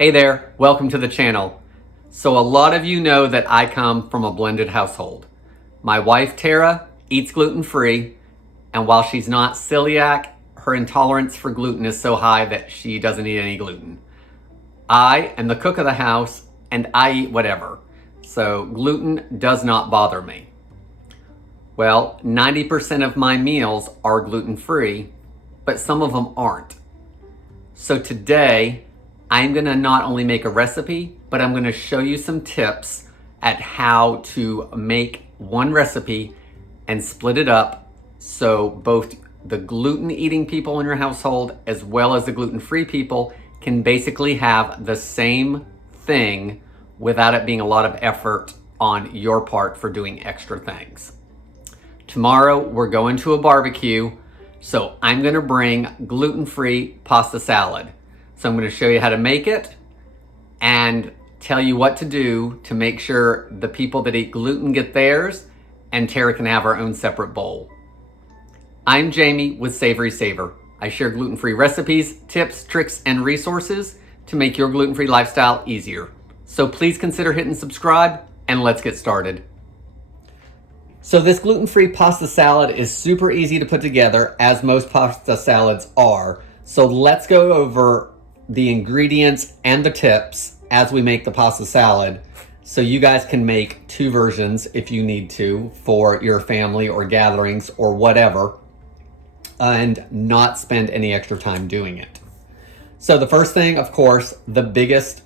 Hey there, welcome to the channel. So a lot of you know that I come from a blended household. My wife Tara eats gluten-free, and while she's not celiac, her intolerance for gluten is so high that she doesn't eat any gluten. I am the cook of the house and I eat whatever, so gluten does not bother me. Well, 90% of my meals are gluten-free, but some of them aren't. So today, I'm gonna not only make a recipe, but I'm gonna show you some tips at how to make one recipe and split it up so both the gluten-eating people in your household as well as the gluten-free people can basically have the same thing without it being a lot of effort on your part for doing extra things. Tomorrow, we're going to a barbecue, so I'm gonna bring gluten-free pasta salad. So I'm gonna show you how to make it and tell you what to do to make sure the people that eat gluten get theirs and Tara can have her own separate bowl. I'm Jamie with Savorysaver. I share gluten-free recipes, tips, tricks, and resources to make your gluten-free lifestyle easier. So please consider hitting subscribe and let's get started. So this gluten-free pasta salad is super easy to put together, as most pasta salads are. So let's go over the ingredients and the tips as we make the pasta salad so you guys can make two versions if you need to for your family or gatherings or whatever and not spend any extra time doing it. So the first thing, of course, the biggest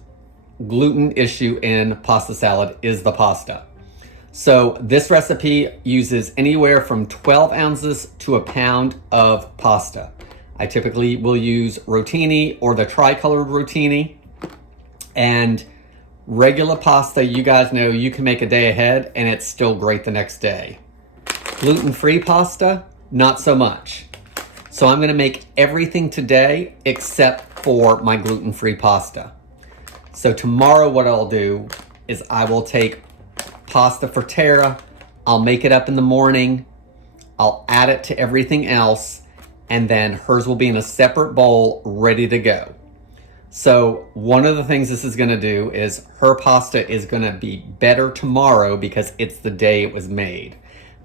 gluten issue in pasta salad is the pasta. So this recipe uses anywhere from 12 ounces to a pound of pasta. I typically will use Rotini or the tricolored Rotini, and regular pasta, you guys know you can make a day ahead and it's still great the next day. Gluten-free pasta, not so much. So I'm gonna make everything today except for my gluten-free pasta. So tomorrow what I'll do is I will take pasta for Tara, I'll make it up in the morning, I'll add it to everything else, and then hers will be in a separate bowl ready to go. So one of the things this is gonna do is her pasta is gonna be better tomorrow because it's the day it was made.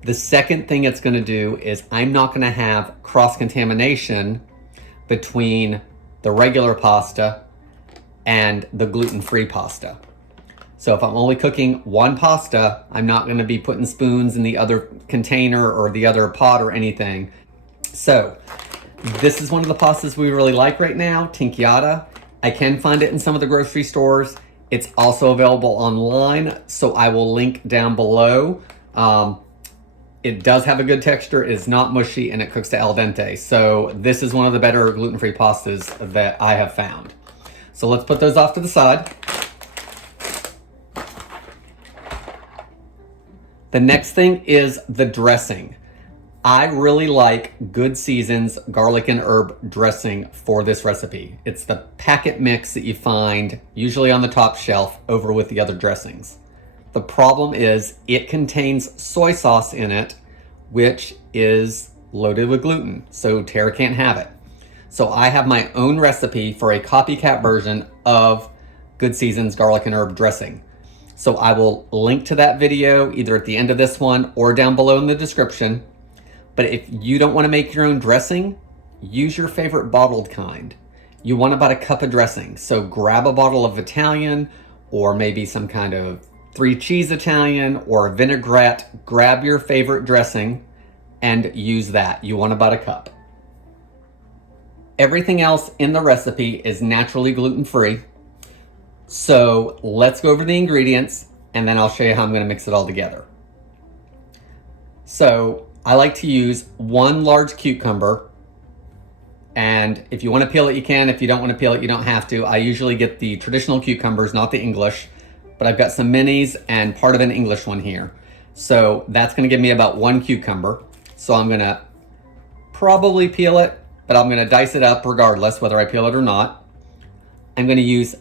The second thing it's gonna do is I'm not gonna have cross-contamination between the regular pasta and the gluten-free pasta. So if I'm only cooking one pasta, I'm not gonna be putting spoons in the other container or the other pot or anything. So this is one of the pastas we really like right now, tinkyata. I can find it in some of the grocery stores. It's also available online, so I will link down below. It does have a good texture, it is not mushy, and it cooks to al dente. So this is one of the better gluten-free pastas that I have found. So let's put those off to the side. The next thing is the dressing. I really like Good Season's garlic and herb dressing for this recipe. It's the packet mix that you find usually on the top shelf over with the other dressings. The problem is it contains soy sauce in it, which is loaded with gluten, so Tara can't have it. So I have my own recipe for a copycat version of Good Season's garlic and herb dressing. So I will link to that video either at the end of this one or down below in the description. But if you don't want to make your own dressing, use your favorite bottled kind. You want about a cup of dressing. So grab a bottle of Italian or maybe some kind of 3-cheese Italian or a vinaigrette. Grab your favorite dressing and use that. You want about a cup. Everything else in the recipe is naturally gluten-free. So let's go over the ingredients and then I'll show you how I'm going to mix it all together. So I like to use one large cucumber, and if you want to peel it, you can. If you don't want to peel it, you don't have to. I usually get the traditional cucumbers, not the English, but I've got some minis and part of an English one here. So that's going to give me about one cucumber. So I'm going to probably peel it, but I'm going to dice it up regardless whether I peel it or not. I'm going to use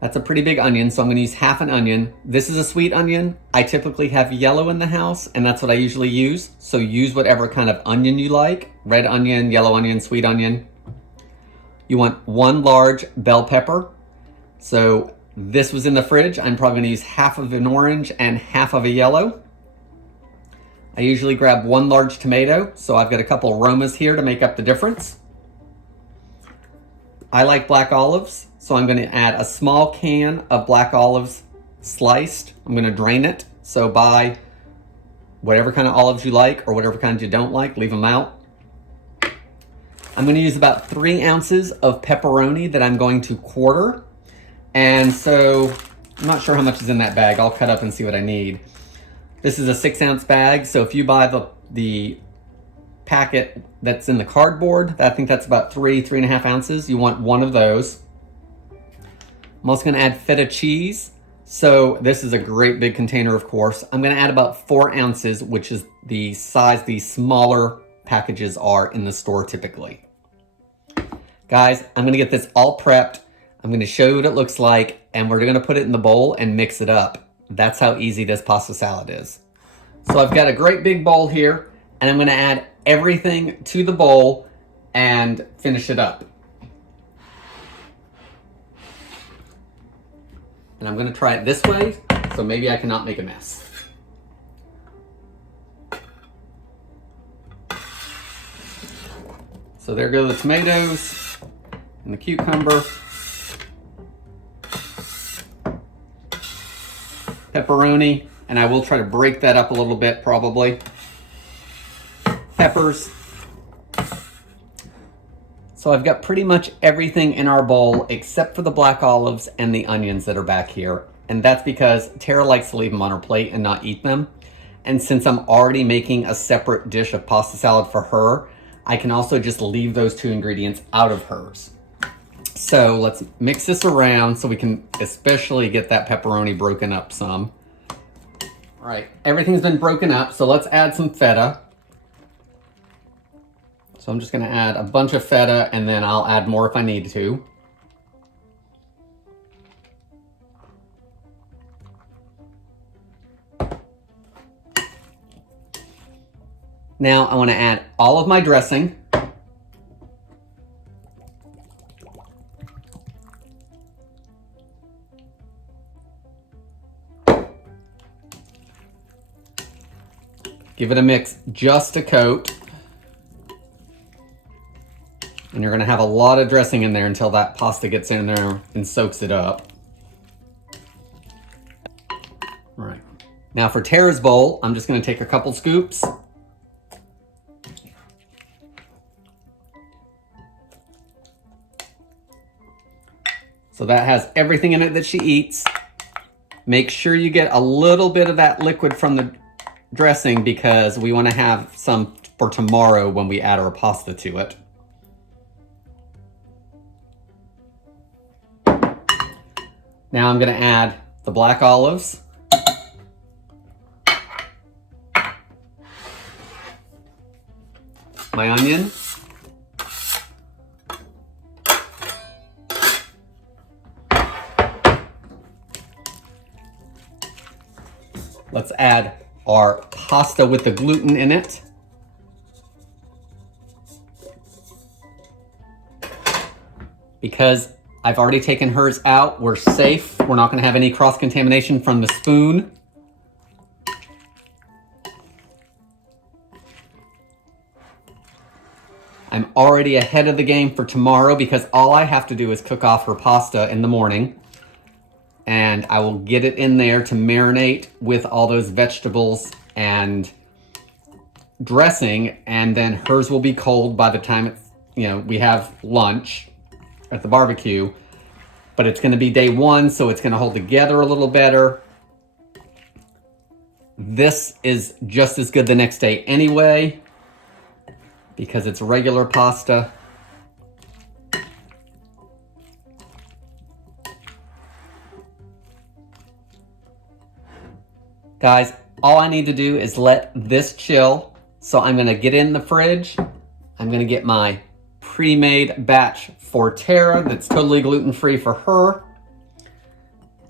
That's a pretty big onion, so I'm gonna use half an onion. This is a sweet onion. I typically have yellow in the house, and that's what I usually use. So use whatever kind of onion you like. Red onion, yellow onion, sweet onion. You want one large bell pepper. So this was in the fridge. I'm probably gonna use half of an orange and half of a yellow. I usually grab 1 large tomato, so I've got a couple aromas here to make up the difference. I like black olives, so I'm gonna add a small can of black olives sliced. I'm gonna drain it, so buy whatever kind of olives you like or whatever kind you don't like, leave them out. I'm gonna use about 3 ounces of pepperoni that I'm going to quarter. And so, I'm not sure how much is in that bag. I'll cut up and see what I need. This is a 6-ounce bag, so if you buy the packet that's in the cardboard, I think that's about 3.5 ounces. You want 1 of those. I'm also gonna add feta cheese. So this is a great big container, of course. I'm gonna add about 4 ounces, which is the size these smaller packages are in the store typically. Guys, I'm gonna get this all prepped. I'm gonna show you what it looks like, and we're gonna put it in the bowl and mix it up. That's how easy this pasta salad is. So I've got a great big bowl here, and I'm gonna add everything to the bowl and finish it up. And I'm gonna try it this way, so maybe I cannot make a mess. So there go the tomatoes and the cucumber. Pepperoni, and I will try to break that up a little bit probably. Peppers. So I've got pretty much everything in our bowl except for the black olives and the onions that are back here. And that's because Tara likes to leave them on her plate and not eat them. And since I'm already making a separate dish of pasta salad for her, I can also just leave those 2 ingredients out of hers. So let's mix this around so we can especially get that pepperoni broken up some. All right, everything's been broken up, so let's add some feta. So I'm just gonna add a bunch of feta, and then I'll add more if I need to. Now I wanna add all of my dressing. Give it a mix, just a coat. And you're gonna have a lot of dressing in there until that pasta gets in there and soaks it up. All right. Now for Tara's bowl, I'm just gonna take a couple scoops. So that has everything in it that she eats. Make sure you get a little bit of that liquid from the dressing because we want to have some for tomorrow when we add our pasta to it. Now I'm going to add the black olives. My onion. Let's add our pasta with the gluten in it. Because I've already taken hers out, we're safe. We're not gonna have any cross-contamination from the spoon. I'm already ahead of the game for tomorrow because all I have to do is cook off her pasta in the morning. And I will get it in there to marinate with all those vegetables and dressing, and then hers will be cold by the time it's, we have lunch at the barbecue. But it's gonna be day 1, so it's gonna hold together a little better. This is just as good the next day anyway, because it's regular pasta. Guys, all I need to do is let this chill. So I'm gonna get in the fridge. I'm gonna get my pre-made batch for Tara that's totally gluten-free for her.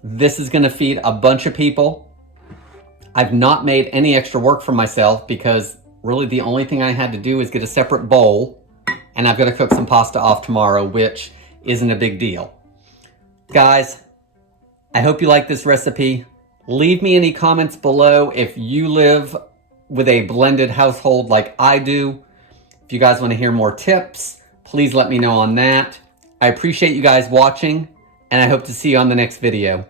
This is gonna feed a bunch of people. I've not made any extra work for myself because really the only thing I had to do is get a separate bowl, and I've got to cook some pasta off tomorrow, which isn't a big deal. Guys, I hope you like this recipe. Leave me any comments below if you live with a blended household like I do. If you guys want to hear more tips, please let me know on that. I appreciate you guys watching, and I hope to see you on the next video.